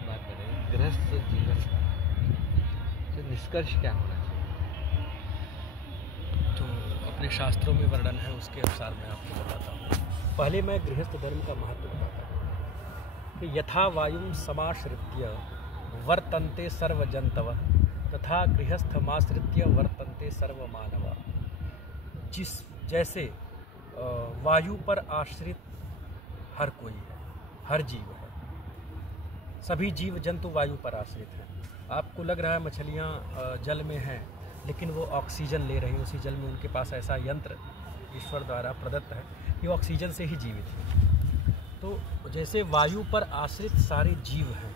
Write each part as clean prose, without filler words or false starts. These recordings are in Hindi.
एक बात बताइए, गृहस्थ जीवन का तो निष्कर्ष क्या होना चाहिए? तो अपने शास्त्रों में वर्णन है, उसके अनुसार मैं आपको बताता हूँ। पहले मैं गृहस्थ धर्म का महत्व बताता हूँ कि यथा वायुं समाश्रित्य वर्तन्ते सर्वजन्तवः तथा गृहस्थमाश्रित्य वर्तन्ते सर्वमानवा। जैसे वायु पर आश्रित हर कोई है, हर जीव है, सभी जीव जंतु वायु पर आश्रित हैं। आपको लग रहा है मछलियाँ जल में हैं, लेकिन वो ऑक्सीजन ले रही हैं उसी जल में। उनके पास ऐसा यंत्र ईश्वर द्वारा प्रदत्त है कि वो ऑक्सीजन से ही जीवित है। तो जैसे वायु पर आश्रित सारे जीव हैं,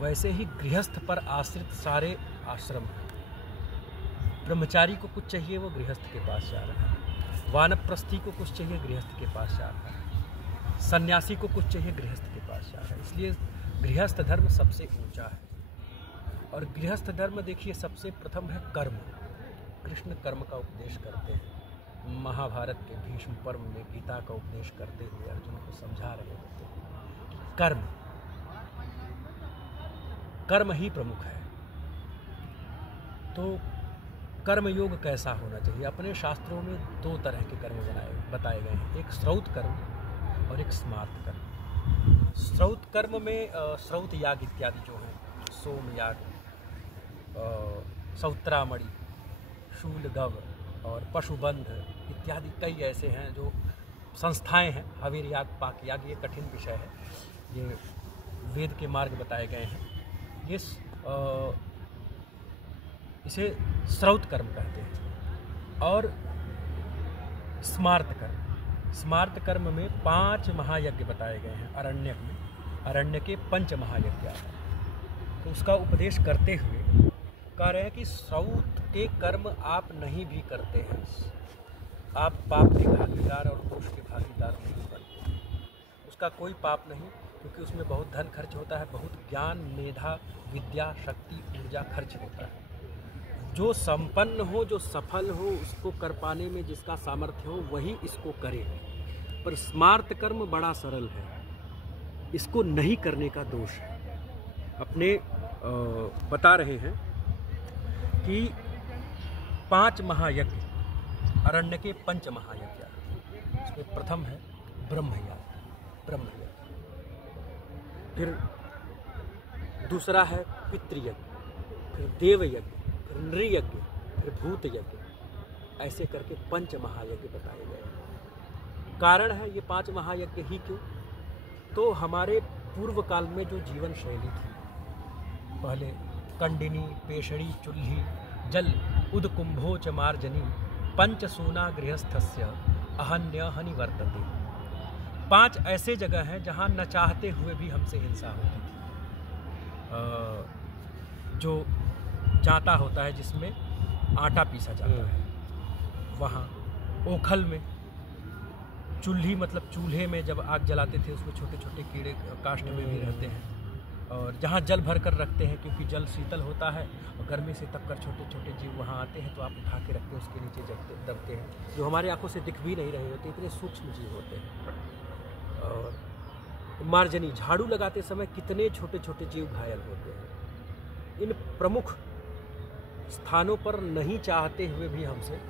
वैसे ही गृहस्थ पर आश्रित सारे आश्रम हैं। ब्रह्मचारी को कुछ चाहिए, वो गृहस्थ के पास जा रहा है। वानप्रस्थी को कुछ चाहिए, गृहस्थ के पास जा रहा है। सन्यासी को कुछ चाहिए, गृहस्थ के पास जा रहा है। इसलिए गृहस्थ धर्म सबसे ऊंचा है। और गृहस्थ धर्म देखिए, सबसे प्रथम है कर्म। कृष्ण कर्म का उपदेश करते हैं। महाभारत के भीष्म पर्व में गीता का उपदेश करते हुए अर्जुन को समझा रहे होते हैं कि कर्म ही प्रमुख है। तो कर्म योग कैसा होना चाहिए? अपने शास्त्रों में दो तरह के कर्म बताए गए हैं, एक श्रौत कर्म और एक स्मार्त कर्म। श्रौत कर्म में श्रौत याग इत्यादि जो हैं, सोम याग, सौत्रामणि, शूलगव और पशुबंध इत्यादि कई ऐसे हैं जो संस्थाएं हैं। हवीर याग, पाक याग, ये कठिन विषय है, ये वेद के मार्ग बताए गए हैं। ये इसे श्रौत कर्म कहते हैं। और स्मार्त कर्म में 5 महायज्ञ बताए गए हैं। अरण्य के 5 महायज्ञ आते हैं। तो उसका उपदेश करते हुए कह रहे हैं कि श्रौत के कर्म आप नहीं भी करते हैं, आप पाप के भागीदार और दोष के भागीदार नहीं बनते। उसका कोई पाप नहीं, क्योंकि उसमें बहुत धन खर्च होता है, बहुत ज्ञान, मेधा, विद्या, शक्ति, ऊर्जा खर्च होता है। जो संपन्न हो, जो सफल हो, उसको कर पाने में जिसका सामर्थ्य हो वही इसको करे। पर स्मार्त कर्म बड़ा सरल है, इसको नहीं करने का दोष है। अपने बता रहे हैं कि 5 महायज्ञ, अरण्य के 5 महायज्ञ। इसमें प्रथम है ब्रह्मयज्ञ, फिर दूसरा है पितृयज्ञ, फिर देवयज्ञ, फिर नृयज्ञ, फिर भूत यज्ञ। ऐसे करके 5 महायज्ञ बताए गए हैं। कारण है ये 5 महायज्ञ ही क्यों? तो हमारे पूर्व काल में जो जीवन शैली थी, पहले कंडिनी, पेषणी, चुल्ही, जल उदकुंभो च मार्जनी, पंचसूना गृहस्थस्य अहन्य हनि वर्तते। 5 ऐसे जगह हैं जहाँ न चाहते हुए भी हमसे हिंसा होती थी। जो जाता होता है जिसमें आटा पीसा जाता है, वहाँ ओखल में, चूल्ही मतलब चूल्हे में जब आग जलाते थे, उसमें छोटे छोटे कीड़े काष्ठ में भी रहते हैं। और जहाँ जल भर कर रखते हैं, क्योंकि जल शीतल होता है और गर्मी से तपकर छोटे छोटे जीव वहाँ आते हैं, तो आप उठा के रखते हैं, उसके नीचे दबते हैं, जो हमारी आंखों से दिख भी नहीं रहे होते, इतने सूक्ष्म जीव होते हैं। और मार्जनी, झाड़ू लगाते समय कितने छोटे छोटे जीव घायल होते हैं। इन प्रमुख स्थानों पर नहीं चाहते हुए भी हमसे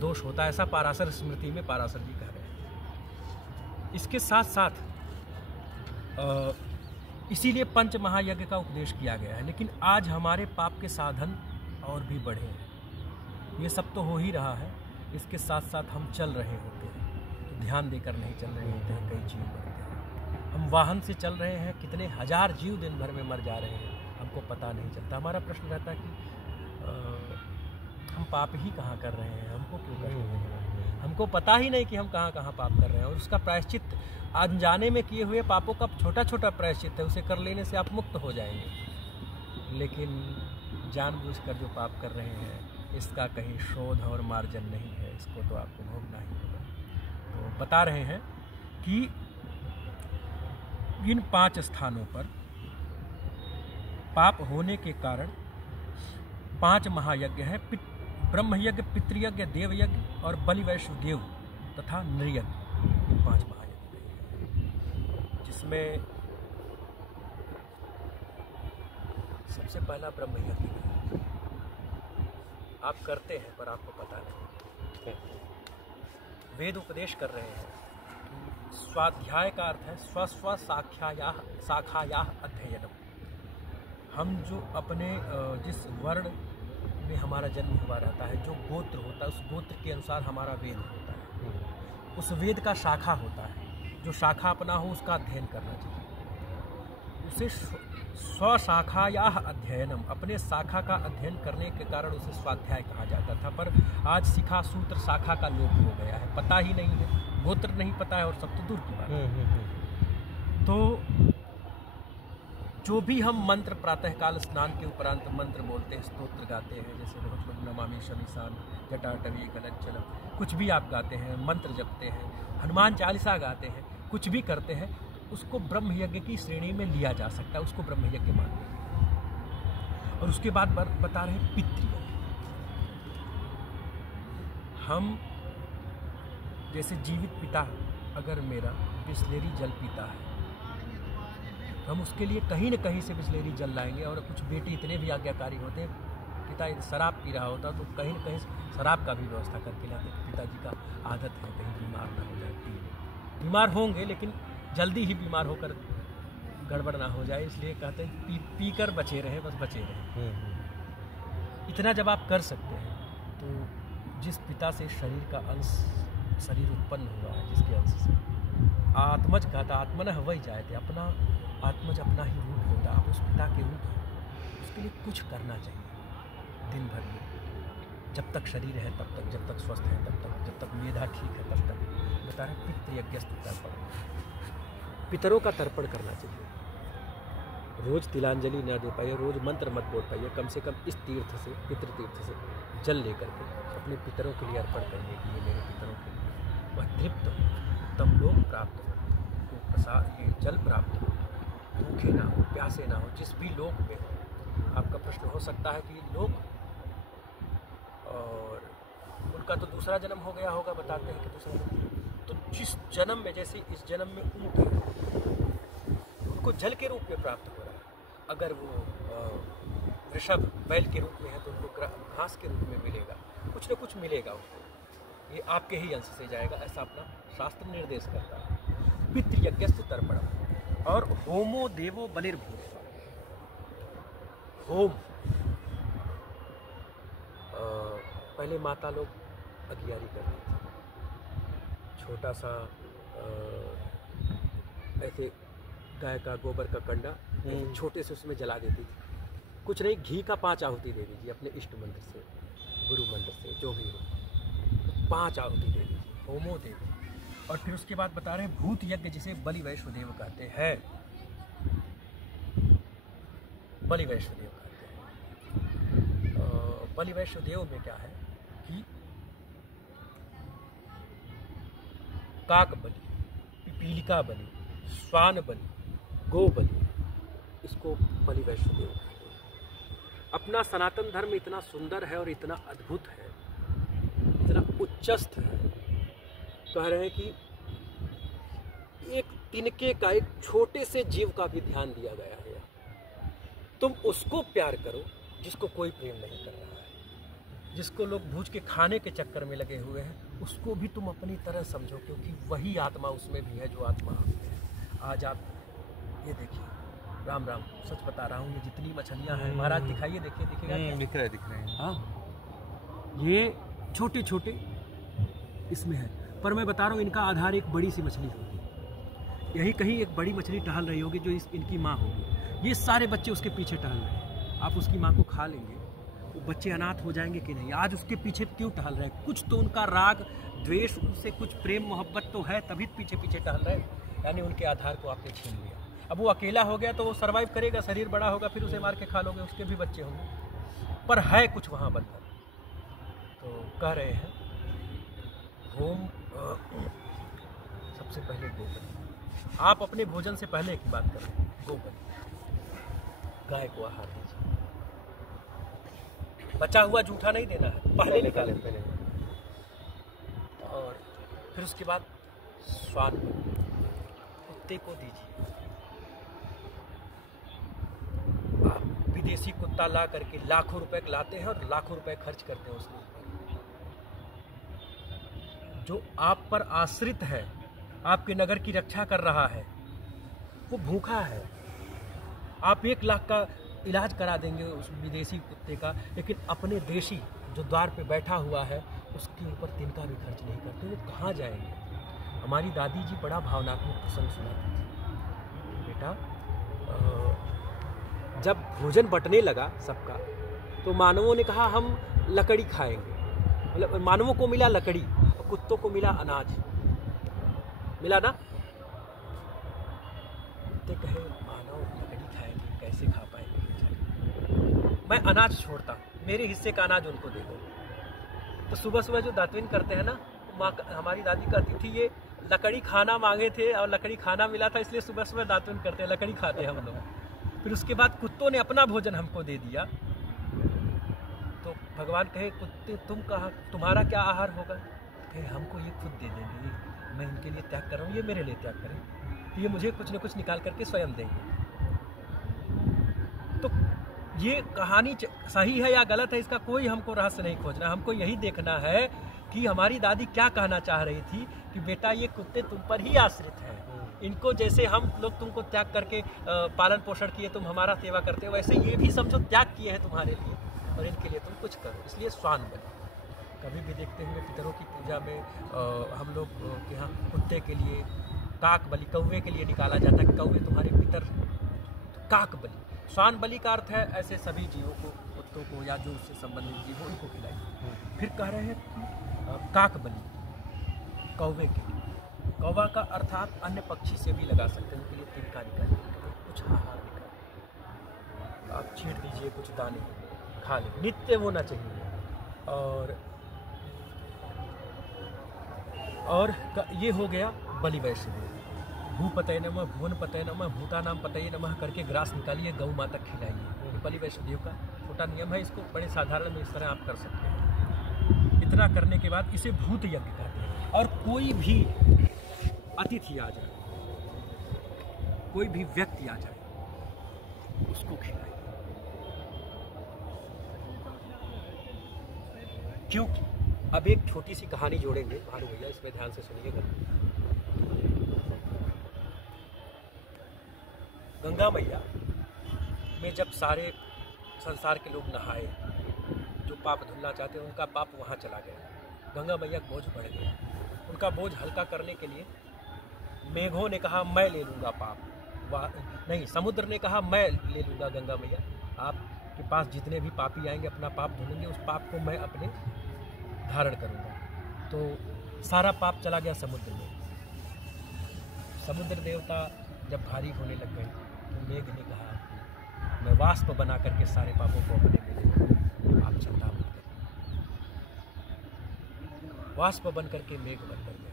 दोष होता है, ऐसा पाराशर स्मृति में पाराशर जी कह रहे हैं। इसके साथ साथ इसीलिए 5 महायज्ञ का उपदेश किया गया है। लेकिन आज हमारे पाप के साधन और भी बढ़े हैं। ये सब तो हो ही रहा है, इसके साथ साथ हम चल रहे होते हैं तो ध्यान देकर नहीं चल रहे होते हैं, कई जीव मरते हैं। हम वाहन से चल रहे हैं, कितने हजार जीव दिन भर में मर जा रहे हैं, हमको पता नहीं चलता। हमारा प्रश्न रहता है कि हम पाप ही कहाँ कर रहे हैं, हमको क्यों कर रहे हैं? हमको पता ही नहीं कि हम कहाँ कहाँ पाप कर रहे हैं। और उसका प्रायश्चित अनजाने में किए हुए पापों का छोटा छोटा प्रायश्चित है, उसे कर लेने से आप मुक्त हो जाएंगे। लेकिन जानबूझकर जो पाप कर रहे हैं, इसका कहीं शोध और मार्जन नहीं है, इसको तो आपको भोगना ही होगा। तो बता रहे हैं कि इन 5 स्थानों पर पाप होने के कारण 5 महायज्ञ हैं। ब्रह्मयज्ञ, पितृयज्ञ, देवयज्ञ और बलि वैष्णदेव तथा नृयज्ञ, ये 5 महायज्ञ, जिसमें सबसे पहला ब्रह्म यज्ञ है। आप करते हैं पर आपको पता नहीं। वेद उपदेश कर रहे हैं। स्वाध्याय का अर्थ है स्वस्व शाखायाः अध्ययनम। हम जो अपने जिस वर्ण में हमारा जन्म हुआ रहता है, जो गोत्र होता है, उस गोत्र के अनुसार हमारा वेद होता है। उस वेद का शाखा होता है, जो शाखा अपना हो उसका अध्ययन करना चाहिए। उसे स्वशाखायाः अध्ययनम, अपने शाखा का अध्ययन करने के कारण उसे स्वाध्याय कहा जाता था। पर आज शिखा सूत्र शाखा का लोप हो गया है, पता ही नहीं है, गोत्र नहीं पता है और सब तो दूर की बात है। तो जो भी हम मंत्र प्रातःकाल स्नान के उपरांत मंत्र बोलते हैं, स्तोत्र गाते हैं, जैसे बहुत लोग नमामि शमीशान जटाटवी गलज्जलम, कुछ भी आप गाते हैं, मंत्र जपते हैं, हनुमान चालीसा गाते हैं, कुछ भी करते हैं, तो उसको ब्रह्म यज्ञ की श्रेणी में लिया जा सकता है, उसको ब्रह्म यज्ञ मानते हैं। और उसके बाद बता रहे हैं पितृयज्ञ। हम जैसे जीवित पिता अगर मेरा बिस्लेरी जल पीता है, हम उसके लिए कहीं न कहीं से बिस्लेरी जल लाएंगे। और कुछ बेटे इतने भी आज्ञाकारी होते हैं, पिता यदि शराब पी रहा होता तो कहीं न कहीं शराब का भी व्यवस्था करके लाते। पिताजी का आदत है कहीं बीमार ना हो जाए, बीमार होंगे लेकिन जल्दी ही बीमार होकर गड़बड़ ना हो जाए, इसलिए कहते हैं पी कर बचे रहें, बस बचे रहें। इतना जब आप कर सकते हैं तो जिस पिता से शरीर का अंश शरीर उत्पन्न हुआ है, जिसके अंश से आत्मज कहता आत्मनः वही जायते, अपना आत्मज अपना ही रूप होता, आप उस पिता के रूप हैं। उसके लिए कुछ करना चाहिए दिन भर में, जब तक शरीर है तब तक, जब तक स्वस्थ है तब तक, जब तक मेधा ठीक है तब तक। बता रहे पितृयज्ञस्तु तर्पण, पितरों का तर्पण करना चाहिए। रोज तिलांजलि न दे पाइए, रोज मंत्र मत बोल पाइए, कम से कम इस तीर्थ से, पितृतीर्थ से जल लेकर के अपने पितरों के लिए अर्पण करिए कि ये मेरे पितरों के लिए वह तृप्त हो, उत्तम लोग प्राप्त हो, उनको प्रसाद ये जल प्राप्त हो, भूखे ना हो, प्यासे ना हो, जिस भी लोक में हो। आपका प्रश्न हो सकता है कि लोग और उनका तो दूसरा जन्म हो गया होगा, बताते हैं कि दूसरा जन्म, तो जिस जन्म में, जैसे इस जन्म में ऊँट है, उनको जल के रूप में प्राप्त हो रहा है। अगर वो वृषभ बैल के रूप में है तो उनको घास के रूप में मिलेगा, कुछ न कुछ मिलेगा उनको, ये आपके ही अंश से जाएगा, ऐसा अपना शास्त्र निर्देश करता है। पितृयज्ञस्तु तर्पणम। और होमो देवो बलिर्भूत, होम पहले माता लोग अगियारी करती थी, छोटा सा ऐसे गाय का गोबर का कंडा छोटे से उसमें जला देती थी। कुछ नहीं, घी का 5 आहुति दे दीजिए अपने इष्ट मंत्र से, गुरु मंत्र से, जो भी हो, 5 आहुति दे दीजिए, होमो देव। और फिर उसके बाद बता रहे हैं भूत यज्ञ, जिसे बलि वैश्वदेव कहते हैं, बलि वैश्वदेव कहते हैं। बलि वैश्वदेव में क्या है कि काक बलि, पिपीलिका बलि, श्वान बलि, गो बलि, इसको बलि वैश्वदेव कहते हैं। अपना सनातन धर्म इतना सुंदर है और इतना अद्भुत है, इतना उच्चस्थ है, कह रहे हैं कि एक तिनके का, एक छोटे से जीव का भी ध्यान दिया गया है। तुम उसको प्यार करो जिसको कोई प्रेम नहीं कर रहा है, जिसको लोग भूज के खाने के चक्कर में लगे हुए हैं, उसको भी तुम अपनी तरह समझो, क्योंकि वही आत्मा उसमें भी है जो आत्मा आप में है। आज आप ये देखिए, राम राम, सच बता रहा हूँ, ये जितनी मछलियाँ हैं महाराज, दिखाइए, देखिए, दिखेगा क्या? दिख रहे हैं। हाँ, ये छोटे छोटे इसमें है, पर मैं बता रहा हूँ इनका आधार एक बड़ी सी मछली होगी, यही कहीं एक बड़ी मछली टहल रही होगी जो इनकी माँ होगी। ये सारे बच्चे उसके पीछे टहल रहे हैं, आप उसकी माँ को खा लेंगे, वो बच्चे अनाथ हो जाएंगे कि नहीं? आज उसके पीछे क्यों टहल रहे हैं? कुछ तो उनका राग द्वेष, उनसे कुछ प्रेम मोहब्बत तो है, तभी पीछे पीछे टहल रहे हैं। यानी उनके आधार को आपने छीन लिया। अब वो अकेला हो गया तो वो सर्वाइव करेगा, शरीर बड़ा होगा, फिर उसे मार के खा लोगे, उसके भी बच्चे होंगे, पर है कुछ वहाँ बंधन। तो कह रहे हैं होम, सबसे पहले गोबर, आप अपने भोजन से पहले की बात करें, गोबर, गाय को आहार दीजिए, बचा हुआ जूठा नहीं देना है, पहले निकालें पहले। और फिर उसके बाद स्वान, कुत्ते को दीजिए। आप विदेशी कुत्ता ला करके लाखों रुपए लाते हैं और लाखों रुपए खर्च करते हैं उसके ऊपर। जो आप पर आश्रित है, आपके नगर की रक्षा कर रहा है, वो भूखा है। आप 1 लाख का इलाज करा देंगे उस विदेशी कुत्ते का, लेकिन अपने देशी जो द्वार पे बैठा हुआ है उसके ऊपर तिनका भी खर्च नहीं करते। वो कहाँ जाएंगे? हमारी दादी जी बड़ा भावनात्मक प्रसंग सुनाती थी। बेटा, जब भोजन बंटने लगा सबका, तो मानवों ने कहा हम लकड़ी खाएंगे। मतलब मानवों को मिला लकड़ी और कुत्तों को मिला अनाज। मिला ना? कुत्ते कहे मानव लकड़ी खाएंगे, कैसे खा पाएंगे? मैं अनाज छोड़ता हूँ, मेरे हिस्से का अनाज उनको दे दो। तो सुबह सुबह जो दातुन करते हैं ना, माँ हमारी दादी कहती थी ये लकड़ी खाना मांगे थे और लकड़ी खाना मिला था, इसलिए सुबह सुबह दातुन करते हैं, लकड़ी खाते हैं हम लोग। फिर उसके बाद कुत्तों ने अपना भोजन हमको दे दिया। तो भगवान कहे कुत्ते तुम्हारा क्या आहार होगा? कहे हमको ये खुद दे देंगे, मैं इनके लिए त्याग कर रहा हूँ, ये मेरे लिए त्याग करें, तो ये मुझे कुछ न कुछ निकाल करके स्वयं देंगे। तो ये कहानी सही है या गलत है, इसका कोई हमको रहस्य नहीं खोजना। हमको यही देखना है कि हमारी दादी क्या कहना चाह रही थी कि बेटा ये कुत्ते तुम पर ही आश्रित हैं। इनको जैसे हम लोग तुमको त्याग करके पालन पोषण किए, तुम हमारा सेवा करते हो, वैसे ये भी समझो त्याग किए हैं तुम्हारे लिए, और इनके लिए तुम कुछ करो। इसलिए स्वान बनो। कभी भी देखते हुए पितरों की पूजा में हम लोग के यहाँ कुत्ते के लिए काक बलि, कौवे के लिए निकाला जाता है। कौवे तुम्हारे पितर, तो काक बलि। स्वान बलि का अर्थ है ऐसे सभी जीवों को, कुत्तों को या जो उससे संबंधित जीव हो, उनको खिलाइए। फिर कह रहे हैं काक बलि, कौवे के लिए। कौवा का अर्थ आप अन्य पक्षी से भी लगा सकते हैं, उनके लिए तिनका निकालिए, कुछ आहार निकालिए, आप छींट दीजिए, कुछ दाने खा लें, नित्य होना चाहिए। और ये हो गया बलि वैष्णव। भूपतये नमः, भुवन पतये नमः, भूतानाम पतये नमः करके ग्रास निकालिए, गौ माता खिलाइए। बलि वैष्णव का छोटा नियम है, इसको बड़े साधारण में इस तरह आप कर सकते हैं। इतना करने के बाद इसे भूत यज्ञ कहते हैं। और कोई भी अतिथि आ जाए, कोई भी व्यक्ति आ जाए, उसको खिलाइए। क्योंकि अब एक छोटी सी कहानी जोड़ेंगे भानु भैया, इसमें ध्यान से सुनिएगा। गंगा मैया में जब सारे संसार के लोग नहाए, जो पाप धुलना चाहते हैं उनका पाप वहाँ चला गया। गंगा मैया बोझ बढ़ गया। उनका बोझ हल्का करने के लिए मेघों ने कहा मैं ले लूँगा पाप, नहीं, समुद्र ने कहा मैं ले लूँगा गंगा मैया, आपके पास जितने भी पापी आएंगे अपना पाप धुलेंगे, उस पाप को मैं अपने धारण करूँगा। तो सारा पाप चला गया समुद्र में। समुद्र देवता जब भारी होने लग गए तो मेघ ने कहा मैं वाष्प बना करके सारे पापों को अपने में ले लूँगा, आप चिंता मत करिए। वाष्प बन करके मेघ बनकर गया।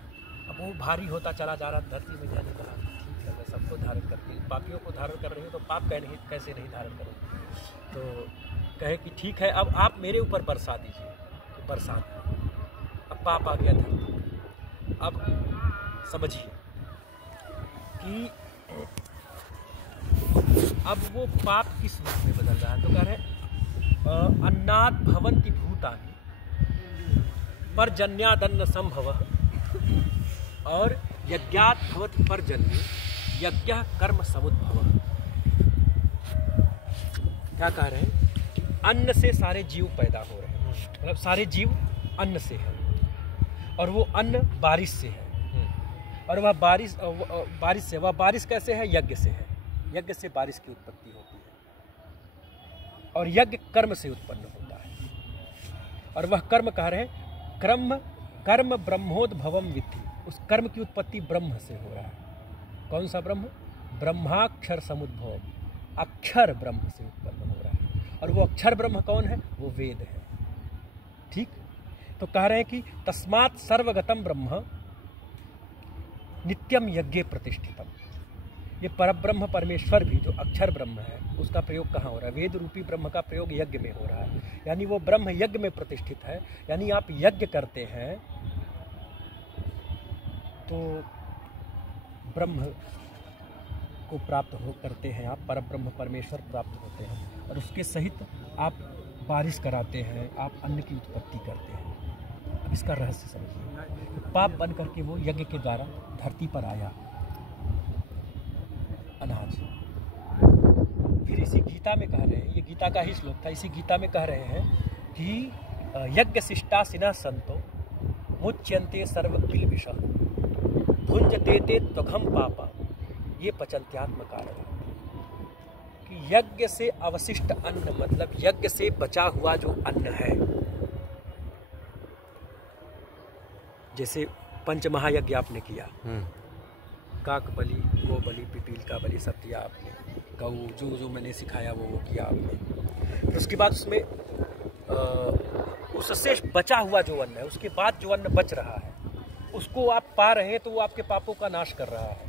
अब वो भारी होता चला जा रहा, धरती में जाने कहा ठीक है मैं सबको धारण करके, पापियों को धारण कर रही हूँ तो पाप कैसे नहीं धारण करूँ। तो कहे कि ठीक है अब आप मेरे ऊपर बरसा दीजिए। तो बरसात, अब पाप आ गया धरती। अब समझिए कि अब वो पाप किस रूप में बदल रहा है। तो कह रहे अन्नात् भवन्ति भूतानि पर्जन्यादन्न संभवः और यज्ञात् भवति पर्जन्य यज्ञः कर्म समुद्भवः। क्या कह रहे हैं? अन्न से सारे जीव पैदा हो रहे हैं, मतलब सारे जीव अन्न से है, और वो अन्न बारिश से है, और वह बारिश से, वह बारिश कैसे है? यज्ञ से है। यज्ञ से बारिश की उत्पत्ति होती है, और यज्ञ कर्म से उत्पन्न होता है। और वह कर्म कह रहे हैं कर्म ब्रह्मोद्भवम विद्धि, उस कर्म की उत्पत्ति ब्रह्म से हो रहा है। कौन सा ब्रह्म? ब्रह्माक्षर समुद्भव, अक्षर ब्रह्म से उत्पन्न हो रहा है। और वो अक्षर ब्रह्म कौन है? वो वेद है। ठीक, तो कह रहे हैं कि तस्मात् सर्वगतम ब्रह्म नित्यम यज्ञे प्रतिष्ठितम। ये परब्रह्म परमेश्वर भी जो अक्षर ब्रह्म है उसका प्रयोग कहाँ हो रहा है? वेद रूपी ब्रह्म का प्रयोग यज्ञ में हो रहा है, यानी वो ब्रह्म यज्ञ में प्रतिष्ठित है। यानी आप यज्ञ करते हैं तो ब्रह्म को प्राप्त करते हैं, आप परब्रह्म परमेश्वर प्राप्त होते हैं। और उसके सहित आप बारिश कराते हैं, आप अन्न की उत्पत्ति करते हैं। अब इसका रहस्य समझिए। पाप बन करके वो यज्ञ के द्वारा धरती पर आया अनाज। फिर इसी गीता में कह रहे हैं, ये गीता का ही श्लोक था, इसी गीता में कह रहे हैं कि यज्ञ शिष्टासिना संतो मुच्यन्ते सर्वकिल विषः भुंजते ते त्वघम पापा ये पचन्त्यात्म कारण। कि यज्ञ से अवशिष्ट अन्न मतलब यज्ञ से बचा हुआ जो अन्न है, जैसे पंच महायज्ञ आपने किया, काक बलि, गो बलि, पिपील का बलि सब दिया आपने, गौ जो जो मैंने सिखाया वो किया आपने। फिर उसके बाद उसमें उससे बचा हुआ जो अन्न है, उसके बाद जो अन्न बच रहा है उसको आप पा रहे हैं तो वो आपके पापों का नाश कर रहा है।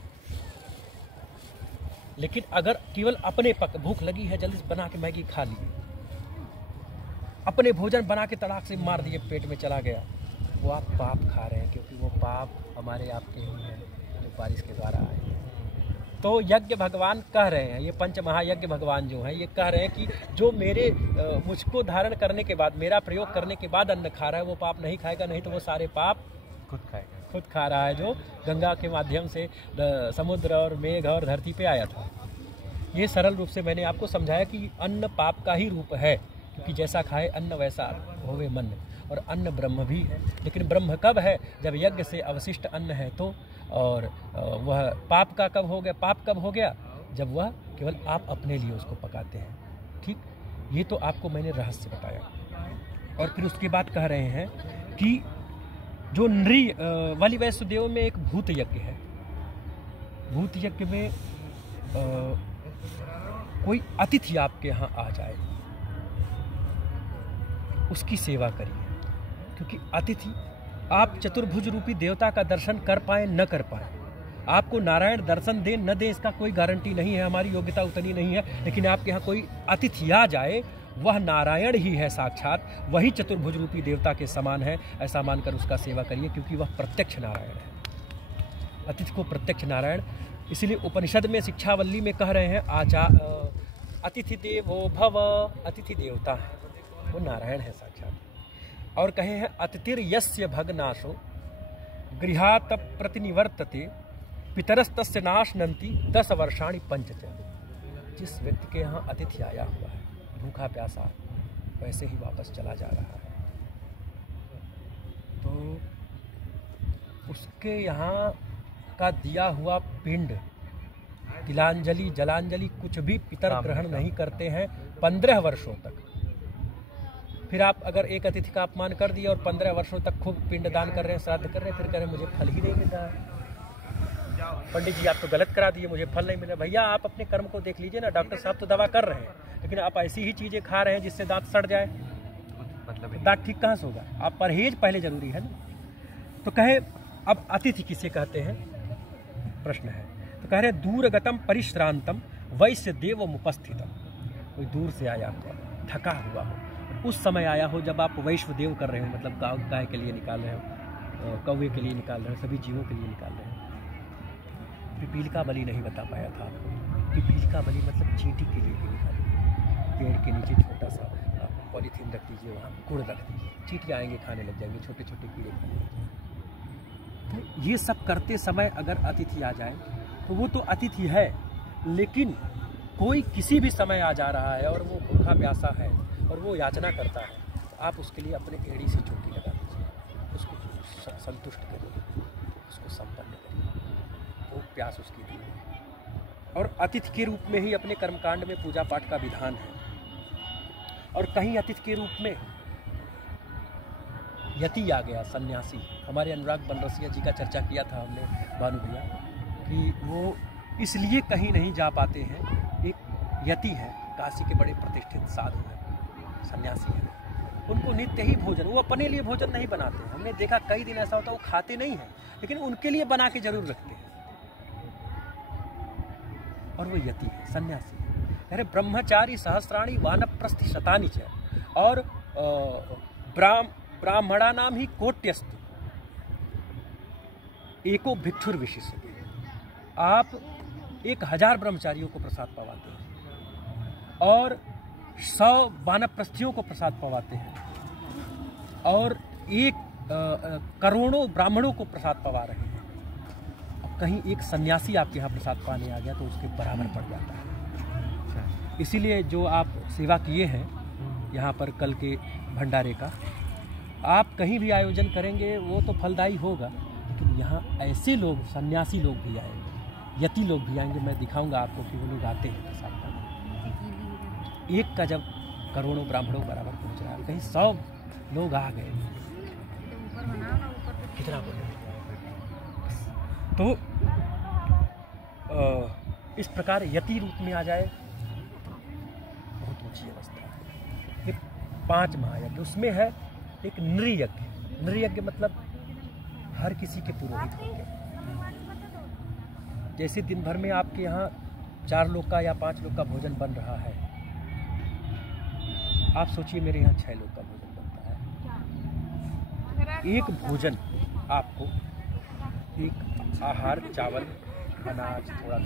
लेकिन अगर केवल अपने भूख लगी है जल्दी बना के मैगी खा ली, अपने भोजन बना के तड़ाक से मार दिए, पेट में चला गया, वो आप पाप खा रहे हैं, क्योंकि वो पाप हमारे आपके ही हैं जो बारिश के द्वारा आए। तो यज्ञ भगवान कह रहे हैं, ये पंच महायज्ञ भगवान जो हैं ये कह रहे हैं कि जो मेरे मुझको धारण करने के बाद, मेरा प्रयोग करने के बाद अन्न खा रहा है वो पाप नहीं खाएगा, नहीं तो वो सारे पाप खुद खा रहा है, जो गंगा के माध्यम से समुद्र और मेघ और धरती पे आया था। ये सरल रूप से मैंने आपको समझाया कि अन्न पाप का ही रूप है, क्योंकि जैसा खाए अन्न वैसा होवे मन, और अन्न ब्रह्म भी है। लेकिन ब्रह्म कब है? जब यज्ञ से अवशिष्ट अन्न है तो। और वह पाप का कब हो गया? पाप कब हो गया? जब वह केवल आप अपने लिए उसको पकाते हैं। ठीक, ये तो आपको मैंने रहस्य बताया। और फिर उसके बाद कह रहे हैं कि जो नृ वाली वैष्णदेव में एक भूत यज्ञ है, भूत यज्ञ में कोई अतिथि आपके यहाँ आ जाए, उसकी सेवा करिए, क्योंकि अतिथि आप चतुर्भुज रूपी देवता का दर्शन कर पाए न कर पाए, आपको नारायण दर्शन दे न दे इसका कोई गारंटी नहीं है, हमारी योग्यता उतनी नहीं है। लेकिन आपके यहाँ कोई अतिथि आ जाए, वह नारायण ही है साक्षात, वही चतुर्भुज रूपी देवता के समान है, ऐसा मानकर उसका सेवा करिए, क्योंकि वह प्रत्यक्ष नारायण है। अतिथि को प्रत्यक्ष नारायण, इसलिए उपनिषद में शिक्षावल्ली में कह रहे हैं अतिथि देवो भव, अतिथि देवता है, वो नारायण है साक्षात। और कहे हैं अतिथिर यस्य भगनाशो गृहात प्रतिनिवर्तते पितरस्तस्य नाशनन्ति 10 वर्षाणि पंचच। जिस व्यक्ति के यहाँ अतिथि आया हुआ है भूखा प्यासा, वैसे ही वापस चला जा रहा है, तो उसके यहाँ का दिया हुआ पिंड, तिलांजलि, जलांजलि कुछ भी पितर ग्रहण नहीं करते हैं 15 वर्षों तक। फिर आप अगर एक अतिथि का अपमान कर दिए और 15 वर्षों तक खूब पिंड दान कर रहे हैं, श्राद्ध कर रहे हैं, फिर कह रहे हैं मुझे फल ही नहीं मिल रहा है। पंडित जी आप तो गलत करा दिए, मुझे फल नहीं मिल रहा। भैया आप अपने कर्म को देख लीजिए ना, डॉक्टर साहब तो दवा कर रहे हैं, लेकिन आप ऐसी ही चीज़ें खा रहे हैं जिससे दांत सड़ जाए, मतलब दांत ठीक कहाँ से होगा? आप परहेज पहले जरूरी है ना। तो कहे अब अतिथि किसे कहते हैं, प्रश्न है। तो कह रहे दूरगतम परिश्रांतम वैश्य देव उपस्थितम। कोई दूर से आया हुआ, थका हुआ हो, उस समय आया हो जब आप वैश्व देव कर रहे हो, मतलब गाय के लिए निकाल रहे हो, कौवे के लिए निकाल रहे हो, सभी जीवों के लिए निकाल रहे हो। पिपील का बलि नहीं बता पाया था आपको। पिपील का बलि मतलब चींटी के लिए भी निकालिए, पेड़ के नीचे छोटा सा पॉलीथीन रख दीजिए, वहाँ गुड़ रख दीजिए, चींटियाँ आएंगे खाने लग जाएंगे, छोटे छोटे कीड़े खाने लग जाएंगे। तो ये सब करते समय अगर अतिथि आ जाए तो वो तो अतिथि है, लेकिन कोई किसी भी समय आ जा रहा है और वो भूखा प्यासा है और वो याचना करता है, तो आप उसके लिए अपने एड़ी से चोटी लगा दीजिए, उसको संतुष्ट करिए, उसको संपन्न करिए, वो प्यास उसकी दूर है। और अतिथि के रूप में ही अपने कर्मकांड में पूजा पाठ का विधान है। और कहीं अतिथि के रूप में यति आ गया, सन्यासी। हमारे अनुराग बनरसिया जी का चर्चा किया था हमने, भानु भैया, कि वो इसलिए कहीं नहीं जा पाते हैं। एक यति है, काशी के बड़े प्रतिष्ठित साधु हैं, सन्यासी हैं, उनको नित्य ही भोजन, वो अपने लिए भोजन नहीं बनाते हैं। हमने देखा कई दिन ऐसा होता है वो खाते नहीं हैं, लेकिन उनके लिए बना के जरूर रखते हैं। और वो यति है, सन्यासी है। अरे ब्रह्मचारी सहस्राणी वानप्रस्थि शतानि च, और ब्राह्मणा नाम ही कोट्यस्तु एको भिक्षुर विशिष्य। आप 1000 ब्रह्मचारियों को प्रसाद पवाते हैं, और 100 वानप्रस्थियों को प्रसाद पवाते हैं और 1 करोड़ों ब्राह्मणों को प्रसाद पवा रहे हैं। अब कहीं एक सन्यासी आपके यहाँ प्रसाद पाने आ गया तो उसके बराबर पड़ जाता है। इसीलिए जो आप सेवा किए हैं यहाँ पर कल के भंडारे का, आप कहीं भी आयोजन करेंगे वो तो फलदायी होगा, लेकिन यहाँ ऐसे लोग, सन्यासी लोग भी आएंगे, यति लोग भी आएंगे। मैं दिखाऊंगा आपको कि वो लोग आते हैं प्रसाद पाने। एक का जब करोड़ों ब्राह्मणों बराबर पहुँच रहा है, कहीं 100 लोग आ गए, कितना बोले। तो इस प्रकार यति रूप में आ जाए तो बहुत ऊंची अवस्था है। ये 5 महायज्ञ, उसमें है एक नृयज्ञ। नृयज्ञ मतलब हर किसी के पुरोहित होंगे। जैसे दिन भर में आपके यहाँ 4 लोग का या 5 लोग का भोजन बन रहा है, आप सोचिए मेरे यहाँ 6 लोग का भोजन बनता है। एक भोजन आपको, एक आहार, चावल, अनाज, थोड़ा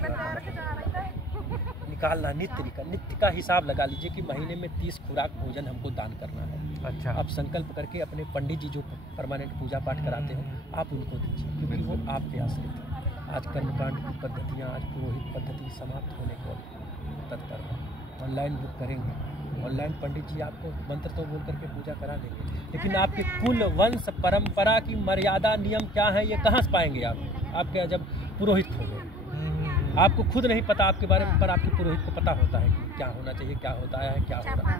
निकालना, नित्य का हिसाब लगा लीजिए कि महीने में 30 खुराक भोजन हमको दान करना है। अच्छा। आप संकल्प करके अपने पंडित जी जो परमानेंट पूजा पाठ कराते हैं आप उनको दीजिए, क्योंकि वो आप पे आश्रित है। आज कर्मकांड की पद्धतियाँ, आज पुरोहित पद्धति समाप्त होने को तत्पर है। ऑनलाइन बुक करेंगे, ऑनलाइन पंडित जी आपको मंत्र तो बोल करके पूजा करा देंगे, लेकिन आपके कुल, वंश, परंपरा की मर्यादा, नियम क्या है ये कहाँ से पाएंगे आप? आपके जब पुरोहित हो गए, आपको खुद नहीं पता आपके बारे में, पर आपके पुरोहित को पता होता है कि क्या होना चाहिए, क्या होता है, क्या हो रहा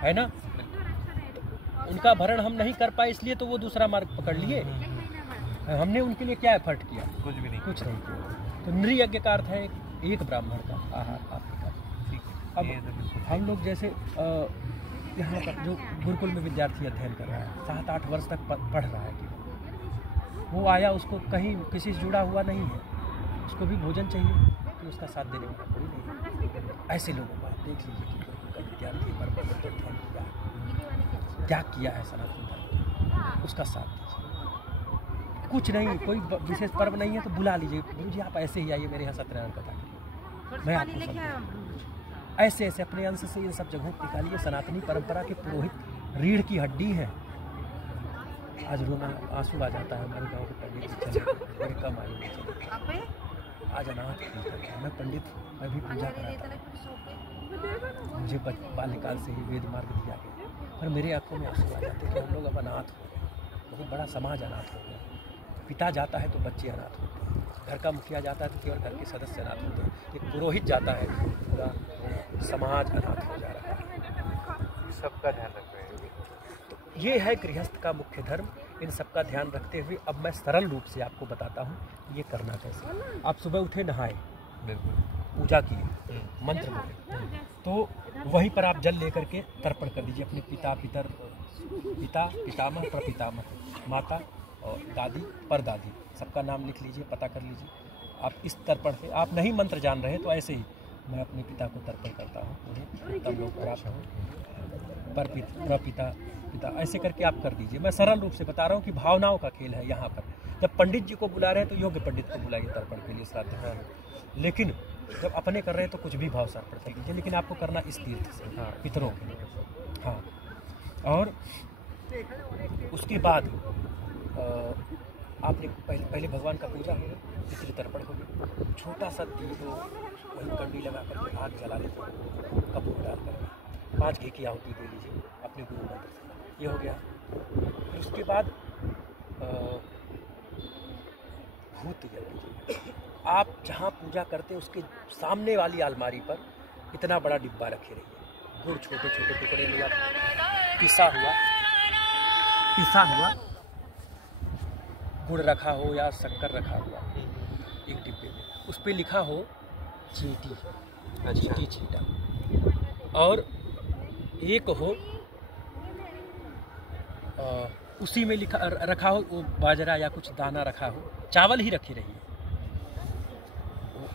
है ना। तो उनका भरण हम नहीं कर पाए, इसलिए तो वो दूसरा मार्ग पकड़ लिए। हमने उनके लिए क्या एफर्ट किया? कुछ भी नहीं, कुछ नहीं किया। तो नृयज्ञ का अर्थ है एक ब्राह्मण का आहार आपका। अब हम लोग जैसे यहाँ पर जो गुरुकुल में विद्यार्थी अध्ययन कर रहा है, 7-8 वर्ष तक पढ़ रहा है, वो आया, उसको कहीं किसी से जुड़ा हुआ नहीं है, उसको भी भोजन चाहिए, तो उसका साथ देने वाला कोई नहीं। ऐसे लोगों को आप देख लीजिए कि गुरुकुल का विद्यार्थी पर अध्ययन किया, त्याग किया है सनातन धर्म, उसका साथ दीजिए। कुछ नहीं, कोई विशेष पर्व नहीं है तो बुला लीजिए, गुरु जी आप ऐसे ही आइए मेरे यहाँ सत्यनारायण कथा करिए, मैं आपको ऐसे ऐसे अपने अंश से ये सब जगहों निकालिए। सनातनी परंपरा के पुरोहित रीढ़ की हड्डी है। आज रोना, आंसू आ जाता है। हमारे गाँव के पंडित जी चले, बड़े कम आयु में चले, आज अनाथ मैं पंडित, मैं भी पूजा कराता हूँ। मुझे बाल्यकाल से ही वेद मार्ग दिया गया, पर मेरे आंखों में आंसू आ जाते कि हम लोग अब अनाथ हो गए, बहुत बड़ा समाज अनाथ हो गया। पिता जाता है तो बच्चे अनाथ होते हैं, घर का मुखिया जाता है तो केवल घर के सदस्य अनाथ होते हैं, एक पुरोहित जाता है पूरा समाज अनाथ हो जा रहा है। सबका ध्यान रख रहे हैं। तो ये है गृहस्थ का मुख्य धर्म। इन सबका ध्यान रखते हुए अब मैं सरल रूप से आपको बताता हूँ ये करना कैसे। आप सुबह उठे, नहाए, पूजा किए, मंत्र बोले, तो वहीं पर आप जल लेकर के तर्पण कर दीजिए अपने पिता, पितामह, प्रपितामह, माता और दादी, परदादी, सबका नाम लिख लीजिए, पता कर लीजिए। आप इस तर्पण से, आप नहीं मंत्र जान रहे तो ऐसे ही मैं अपने पिता को तर्पण करता हूँ, उन्हें तब लोग प्राप्त हो, प्रपिता, पिता, ऐसे करके आप कर दीजिए। मैं सरल रूप से बता रहा हूँ कि भावनाओं का खेल है यहाँ पर। जब पंडित जी को बुला रहे हैं तो योग्य पंडित को बुलाइए तर्पण के लिए, श्राद्ध है। लेकिन जब अपने कर रहे हैं तो कुछ भी भाव से अर्पण कर लीजिए, लेकिन आपको करना इस तीर्थ से, पितरों के लिए। हाँ, और उसके बाद आपने पहले भगवान का पूजा हो गया, पितृ तर्पण हो गया, छोटा सा दीप हो, वही कंडी लगा करके आग जला लीजिए, कपूर डाल कर 5 घी की आहुति दे लीजिए अपने गुरु मंत्र से, ये हो गया। फिर उसके बाद भूत यज्ञ, आप जहाँ पूजा करते हैं उसके सामने वाली अलमारी पर इतना बड़ा डिब्बा रखे रहिए, गुड़ छोटे छोटे टुकड़े में या पिसा हुआ गुड़ रखा हो या शक्कर रखा हुआ एक डिब्बे में, उस पर लिखा हो चींटी, चींटी चींटा, और एक हो उसी में लिखा रखा हो वो बाजरा या कुछ दाना रखा हो, चावल ही रखी रहिए,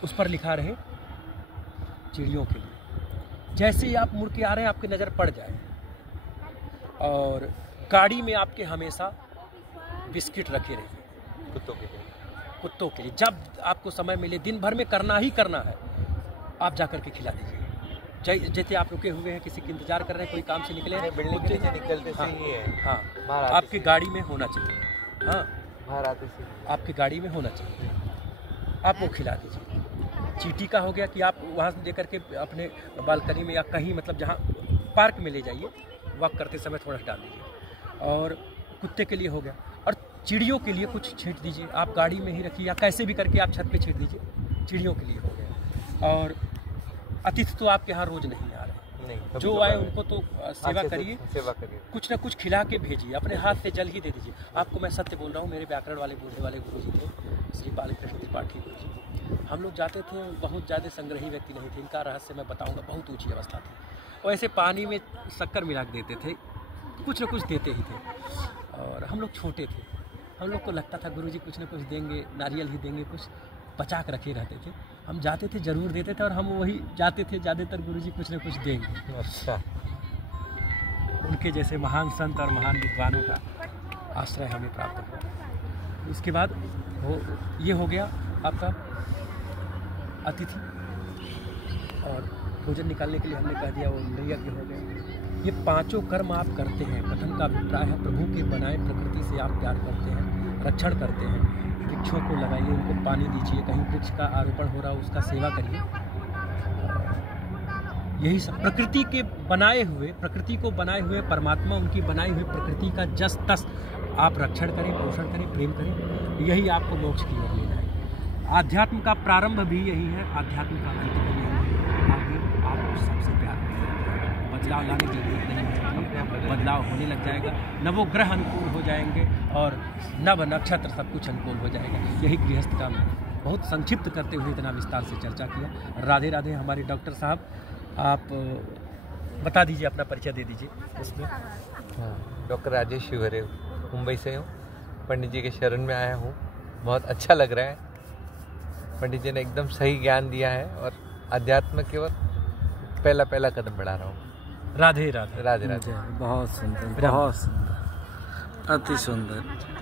उस पर लिखा रहे चिड़ियों के लिए। जैसे ही आप मुड़ के आ रहे हैं आपकी नज़र पड़ जाए, और गाड़ी में आपके हमेशा बिस्किट रखे रहिए कुत्तों के लिए। जब आपको समय मिले, दिन भर में करना ही करना है, आप जाकर के खिला दीजिए। जैसे आप रुके हुए हैं, किसी का इंतजार कर रहे हैं, कोई काम से निकले हैं, बिल्डिंग के नीचे निकलते से ही है। हाँ, बाहर आते आपकी गाड़ी में होना चाहिए। हाँ, बाहर आते से आपकी गाड़ी में होना चाहिए, आप वो खिला दीजिए। चींटी का हो गया कि आप वहाँ से लेकर के अपने बालकनी में या कहीं मतलब जहाँ पार्क में ले जाइए, वॉक करते समय थोड़ा डाल दीजिए। और कुत्ते के लिए हो गया, और चिड़ियों के लिए कुछ छींट दीजिए। आप गाड़ी में ही रखिए या कैसे भी करके आप छत पे छींट दीजिए, चिड़ियों के लिए हो गया। और अतिथि तो आपके यहाँ रोज़ नहीं आ रहे, नहीं, जो आए उनको तो सेवा करिए, सेवा करिए, कुछ ना कुछ खिला के भेजिए, अपने हाथ से जल ही दे दीजिए। आपको मैं सत्य बोल रहा हूँ, मेरे व्याकरण वाले बूढ़े वाले गुरु जी थे, श्री बालकृष्ण त्रिपाठी गुरु जी। हम लोग जाते थे, बहुत ज़्यादा संग्रही व्यक्ति नहीं थे, इनका रहस्य मैं बताऊँगा, बहुत ऊँची अवस्था थी। और ऐसे पानी में शक्कर मिला के देते थे, कुछ ना कुछ देते ही थे। और हम लोग छोटे थे, हम लोग को लगता था गुरुजी कुछ ना कुछ देंगे, नारियल ही देंगे, कुछ बचा के रखे रहते थे। हम जाते थे, ज़रूर देते थे, और हम वही जाते थे ज़्यादातर, गुरुजी कुछ ना कुछ देंगे। अच्छा, उनके जैसे महान संत और महान विद्वानों का आश्रय हमें प्राप्त हुआ। उसके बाद वो ये हो गया आपका अतिथि, और भोजन निकालने के लिए हमने कह दिया वो नैयज्ञ हो गया। ये पांचों कर्म आप करते हैं। कथन का अभिप्राय है, प्रभु के बनाए प्रकृति से आप प्यार करते हैं, रक्षण करते हैं, वृक्षों को लगाइए, उनको पानी दीजिए, कहीं वृक्ष का आरोपण हो रहा हो उसका सेवा करिए। यही सब प्रकृति के बनाए हुए, प्रकृति को बनाए हुए परमात्मा, उनकी बनाई हुई प्रकृति का जस तस आप रक्षण करें, पोषण करें, प्रेम करें, यही आपको मोक्ष की ओर लेना है। आध्यात्म का प्रारंभ भी यही है, आध्यात्म का अंत भी यही है। आगे आपको सबसे प्यार करें, बदलाव लाने की जरूरत नहीं है, अपने आप बदलाव होने लग जाएगा, नवोग्रह अनुकूल हो जाएंगे और नव नक्षत्र सब कुछ अनुकूल हो जाएगा। यही गृहस्थ काम है। बहुत संक्षिप्त करते हुए इतना विस्तार से चर्चा किया। राधे राधे। हमारे डॉक्टर साहब, आप बता दीजिए, अपना परिचय दे दीजिए उसमें। हाँ, डॉक्टर राजेश शिवरे, मुंबई से हूँ, पंडित जी के शरण में आया हूँ, बहुत अच्छा लग रहा है। पंडित जी ने एकदम सही ज्ञान दिया है और अध्यात्म की ओर पहला कदम बढ़ा रहा हूँ। राधे राधे। राधे राधे। बहुत सुंदर, बहुत सुंदर, अति सुंदर।